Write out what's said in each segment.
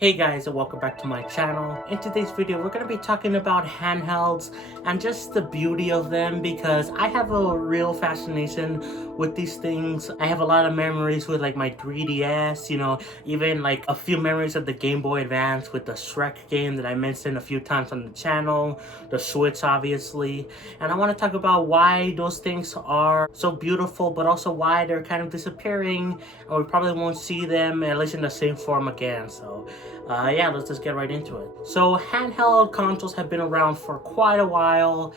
Hey guys, and welcome back to my channel. In today's video we're going to be talking about handhelds and just the beauty of them, because I have a real fascination with these things. I have a lot of memories with like my 3DS, even like a few memories of the Game Boy Advance with the Shrek game that I mentioned a few times on the channel, the Switch obviously. And I want to talk about why those things are so beautiful, but also why they're kind of disappearing and we probably won't see them at least in the same form again. Yeah, let's just get right into it. So handheld consoles have been around for quite a while.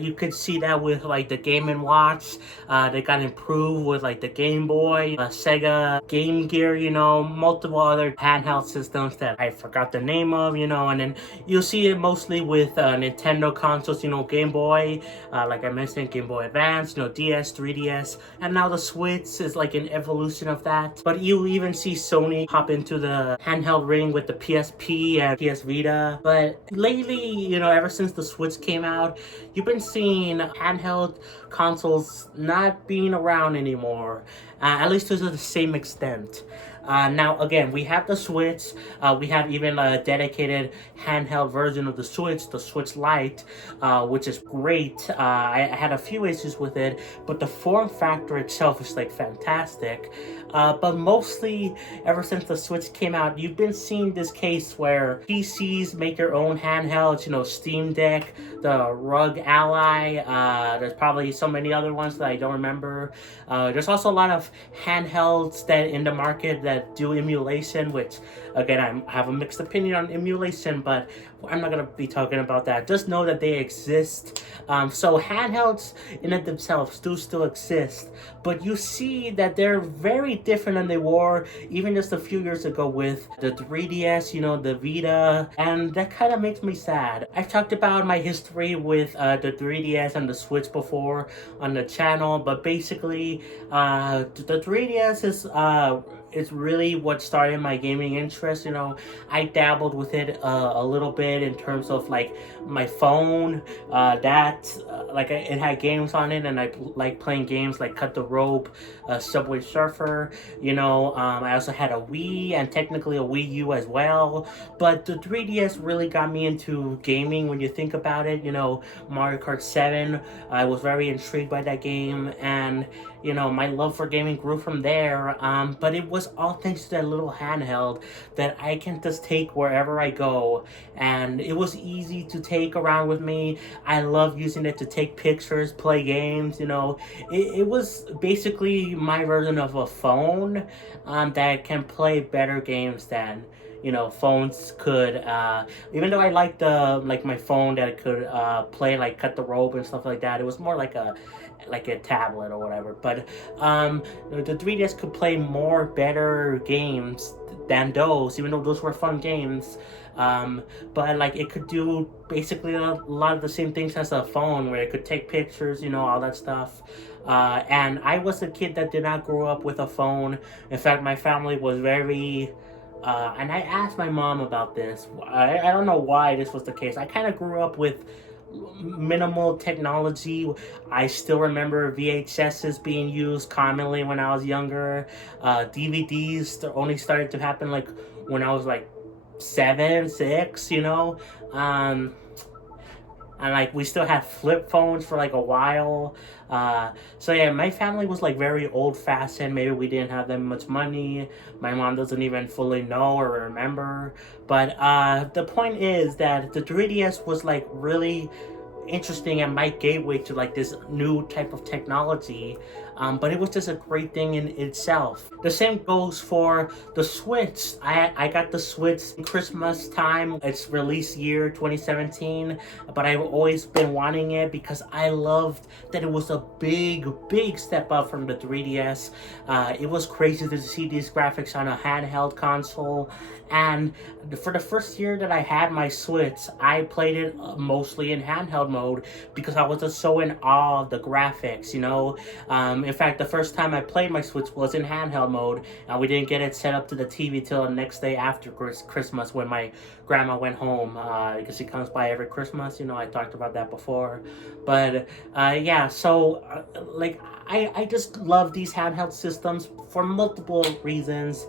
You could see that with like the Game & Watch. They got improved with like the Game Boy, Sega Game Gear, multiple other handheld systems that I forgot the name of, and then you'll see it mostly with Nintendo consoles, Game Boy, like I mentioned, Game Boy Advance, DS, 3DS, and now the Switch is like an evolution of that. But you even see Sony hop into the handheld ring with the PSP and PS Vita. But lately, ever since the Switch came out, you've been seeing handheld consoles not being around anymore, at least to the same extent. Now, again, we have the Switch. We have even a dedicated handheld version of the Switch Lite, which is great. I had a few issues with it, but the form factor itself is like fantastic. But mostly, ever since the Switch came out, you've been seeing this case where PCs make their own handhelds, Steam Deck, the ROG Ally, there's probably so many other ones that I don't remember. There's also a lot of handhelds that in the market that do emulation, which again, I have a mixed opinion on emulation, but I'm not going to be talking about that. Just know that they exist. So handhelds in and themselves do still exist, but you see that they're very different than they were even just a few years ago with the 3DS, the Vita, and that kind of makes me sad. I've talked about my history with the 3DS and the Switch before on the channel, but basically the 3DS is really what started my gaming interest. I dabbled with it a little bit in terms of like my phone, it had games on it, and I like playing games like Cut the Rope, Subway Surfer. I also had a Wii and technically a Wii U as well. But the 3DS really got me into gaming when you think about it. Mario Kart 7, I was very intrigued by that game, and my love for gaming grew from there. But it was all thanks to that little handheld that I can just take wherever I go, and it was easy to take around with me. I love using it to take pictures, play games. It was basically my version of a phone that can play better games than phones could. Even though I liked my phone that could play like Cut the Rope and stuff like that, it was more like a tablet or whatever. But the 3DS could play more better games than those, even though those were fun games. But like it could do basically a lot of the same things as a phone, where it could take pictures, all that stuff. And I was a kid that did not grow up with a phone. In fact, my family was very and I asked my mom about this. I don't know why this was the case. I kind of grew up with minimal technology. I still remember VHSs being used commonly when I was younger. DVDs only started to happen like when I was like 7, 6, and like we still had flip phones for like a while. So yeah, my family was like very old-fashioned. Maybe we didn't have that much money. My mom doesn't even fully know or remember. But the point is that the 3DS was like really interesting and my gateway to like this new type of technology. But it was just a great thing in itself. The same goes for the Switch. I got the Switch Christmas time. It's release year 2017, but I've always been wanting it because I loved that it was a big step up from the 3DS. It was crazy to see these graphics on a handheld console. And for the first year that I had my Switch, I played it mostly in handheld mode because I was just so in awe of the graphics. In fact, the first time I played my Switch was in handheld mode, and we didn't get it set up to the TV till the next day after Christmas when my grandma went home, because she comes by every Christmas. I talked about that before. But yeah, so I just love these handheld systems for multiple reasons.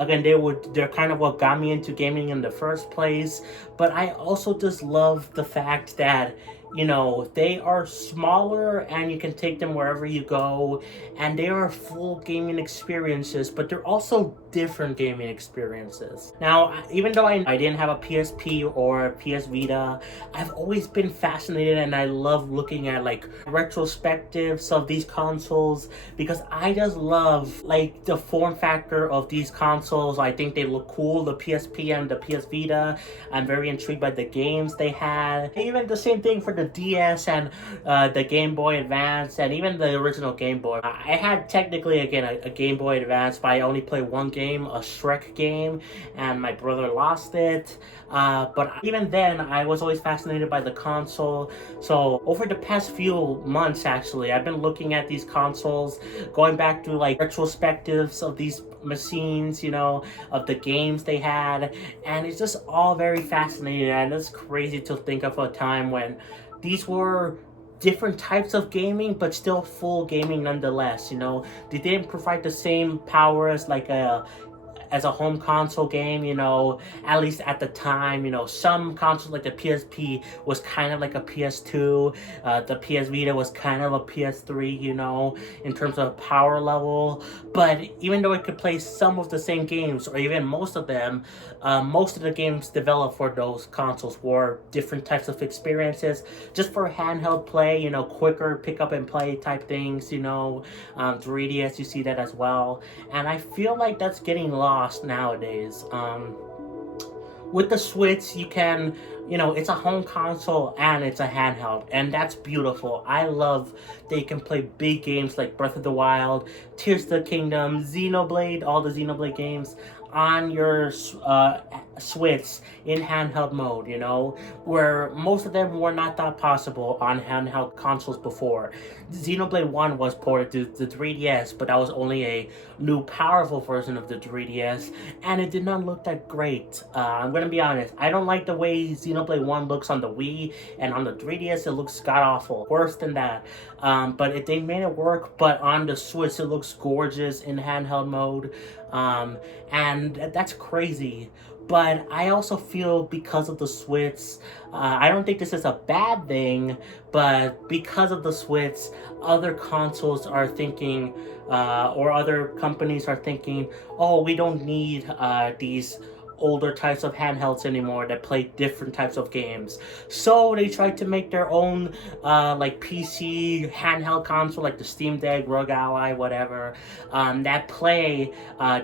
again, they're kind of what got me into gaming in the first place. But I also just love the fact that, you know, they are smaller and you can take them wherever you go, and they are full gaming experiences, but they're also different gaming experiences. Now, even though I didn't have a PSP or a PS Vita, I've always been fascinated, and I love looking at like retrospectives of these consoles because I just love like the form factor of these consoles. I think they look cool, the PSP and the PS Vita. I'm very intrigued by the games they had. Even the same thing for the DS and the Game Boy Advance, and even the original Game Boy. I had technically, again, a Game Boy Advance, but I only played one game, a Shrek game, and my brother lost it. But even then, I was always fascinated by the console. So over the past few months, actually, I've been looking at these consoles, going back to like retrospectives of these machines, you know, of the games they had, and it's just all very fascinating. And it's crazy to think of a time when these were different types of gaming, but still full gaming nonetheless. You know, they didn't provide the same power as like a home console game, you know, at least at the time. You know, some consoles like the PSP was kind of like a PS2, the PS Vita was kind of a PS3, you know, in terms of power level. But even though it could play some of the same games, or even most of them, most of the games developed for those consoles were different types of experiences, just for handheld play, you know, quicker pick up and play type things, you know. 3DS, you see that as well, and I feel like that's getting lost nowadays. With the Switch, you can, you know, it's a home console and it's a handheld, and that's beautiful. I love that you can play big games like Breath of the Wild, Tears of the Kingdom, Xenoblade, all the Xenoblade games on your Switch in handheld mode, you know, where most of them were not that possible on handheld consoles before. Xenoblade 1 was ported to the 3DS, but that was only a new powerful version of the 3DS, and it did not look that great. I'm gonna be honest, I don't like the way Xenoblade 1 looks on the Wii, and on the 3DS it looks god-awful, worse than that. But they made it work, but on the Switch it looks gorgeous in handheld mode, and that's crazy. But I also feel because of the Switch, I don't think this is a bad thing, but because of the Switch, other consoles are thinking, or other companies are thinking, oh, we don't need these older types of handhelds anymore that play different types of games. So they tried to make their own like PC handheld console, like the Steam Deck, ROG Ally, whatever, that play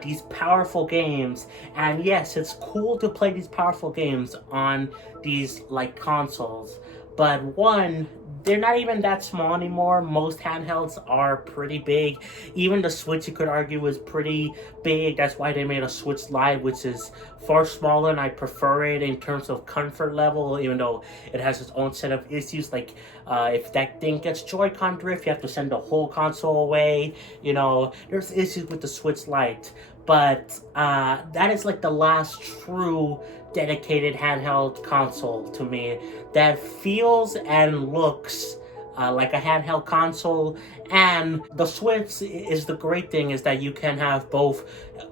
these powerful games. And yes, it's cool to play these powerful games on these like consoles, but one, they're not even that small anymore. Most handhelds are pretty big. Even the Switch, you could argue, is pretty big. That's why they made a Switch Lite, which is far smaller, and I prefer it in terms of comfort level, even though it has its own set of issues. Like, if that thing gets Joy-Con drift, you have to send the whole console away. You know, there's issues with the Switch Lite. But that is like the last true dedicated handheld console to me that feels and looks like a handheld console. And the Switch is the great thing, is that you can have both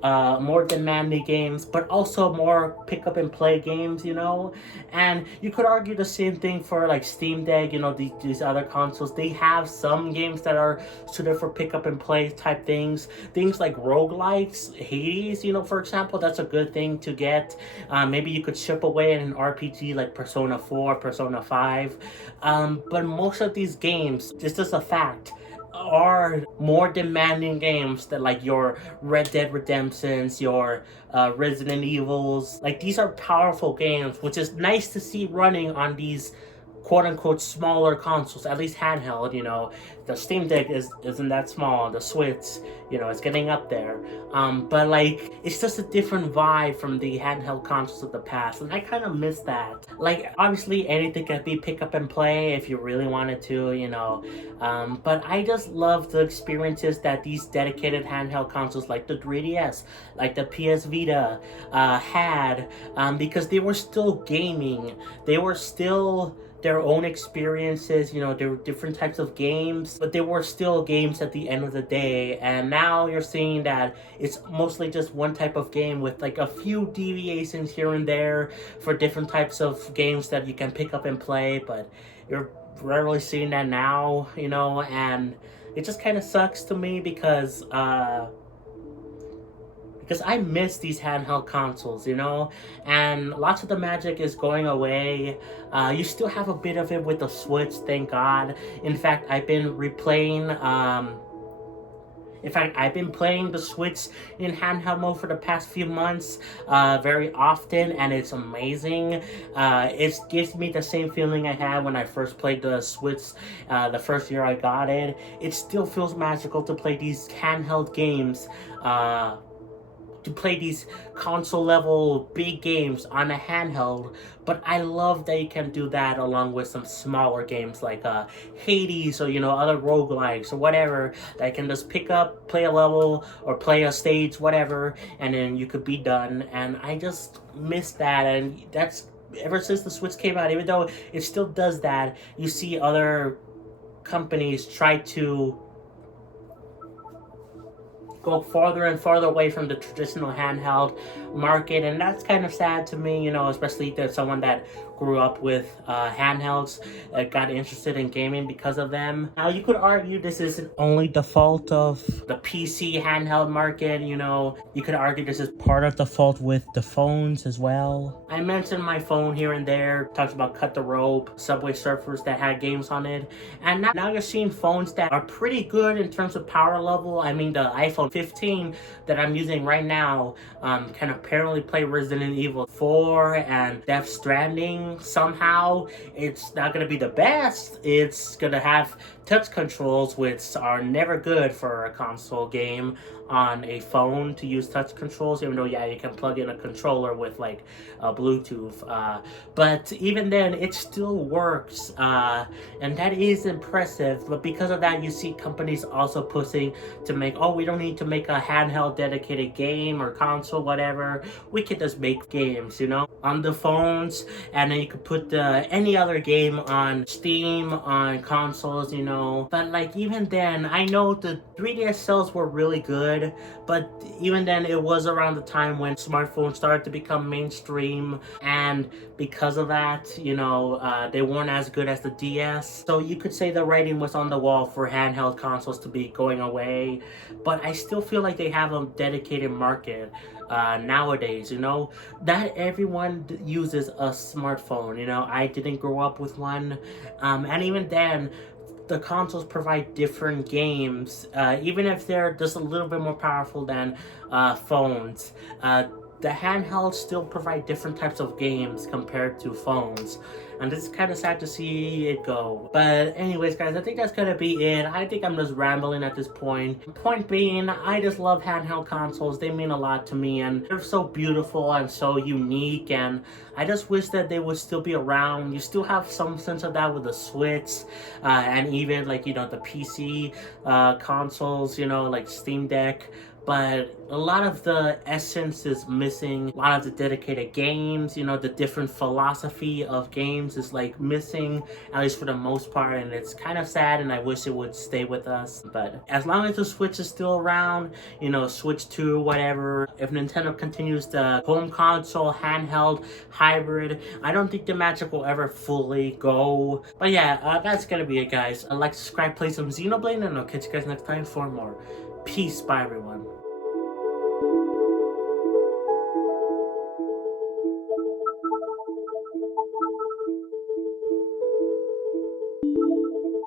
more demanding games, but also more pick up and play games, you know. And you could argue the same thing for like Steam Deck, you know, these other consoles. They have some games that are suited for pick up and play type things like roguelikes, Hades, you know, for example. That's a good thing to get. Maybe you could chip away in an RPG like Persona 4, Persona 5, but most of these games, this is a fact, are more demanding games than like your Red Dead Redemptions, your Resident Evils. Like, these are powerful games, which is nice to see running on these quote-unquote smaller consoles, at least handheld. You know, the Steam Deck isn't that small. The Switch, you know, it's getting up there, but like, it's just a different vibe from the handheld consoles of the past, and I kind of miss that. Like, obviously anything can be pick up and play if you really wanted to, you know, but I just love the experiences that these dedicated handheld consoles like the 3DS, like the PS Vita had, because they were still gaming. They were still their own experiences. There were different types of games, but they were still games at the end of the day. And now you're seeing that it's mostly just one type of game with like a few deviations here and there for different types of games that you can pick up and play, but you're rarely seeing that now, and it just kind of sucks to me because I miss these handheld consoles, and lots of the magic is going away. You still have a bit of it with the Switch, thank God. In fact, I've been playing the Switch in handheld mode for the past few months very often, and it's amazing. It gives me the same feeling I had when I first played the Switch the first year I got it. It still feels magical to play these handheld games, to play these console level big games on a handheld, but I love that you can do that along with some smaller games like Hades or other roguelikes or whatever that I can just pick up, play a level or play a stage, whatever, and then you could be done. And I just miss that, and that's ever since the Switch came out. Even though it still does that, you see other companies try to go farther and farther away from the traditional handheld market, and that's kind of sad to me, especially that someone that grew up with handhelds, got interested in gaming because of them. Now, you could argue this isn't only the fault of the PC handheld market, you could argue this is part of the fault with the phones as well. I mentioned my phone here and there, talked about Cut the Rope, Subway Surfers that had games on it, and now you're seeing phones that are pretty good in terms of power level. I mean, the iPhone 15 that I'm using right now can apparently play Resident Evil 4 and Death Stranding. Somehow it's not going to be the best. It's going to have touch controls, which are never good for a console game on a phone to use touch controls, even though you can plug in a controller with like Bluetooth, but even then it still works, and that is impressive. But because of that, you see companies also pushing to make, we don't need to make a handheld dedicated game or console, whatever, we can just make games on the phones, and then you could put any other game on Steam, on consoles, but like even then, I know the 3DS sales were really good, but even then it was around the time when smartphones started to become mainstream, and because of that, they weren't as good as the DS. So you could say the writing was on the wall for handheld consoles to be going away, but I still feel like they have a dedicated market nowadays. Not everyone uses a smartphone. I didn't grow up with one, and even then the consoles provide different games, even if they're just a little bit more powerful than phones. The handhelds still provide different types of games compared to phones, and it's kind of sad to see it go. But anyways, guys, I think that's gonna be it. I think I'm just rambling at this point. Point being, I just love handheld consoles. They mean a lot to me, and they're so beautiful and so unique, and I just wish that they would still be around. You still have some sense of that with the Switch, and even like the PC consoles, like Steam Deck. But a lot of the essence is missing. A lot of the dedicated games, the different philosophy of games is like missing, at least for the most part, and it's kind of sad, and I wish it would stay with us. But as long as the Switch is still around, Switch 2, whatever, if Nintendo continues the home console, handheld, hybrid, I don't think the magic will ever fully go. But yeah, that's gonna be it, guys. Like, subscribe, play some Xenoblade, and I'll catch you guys next time for more. Peace, bye everyone.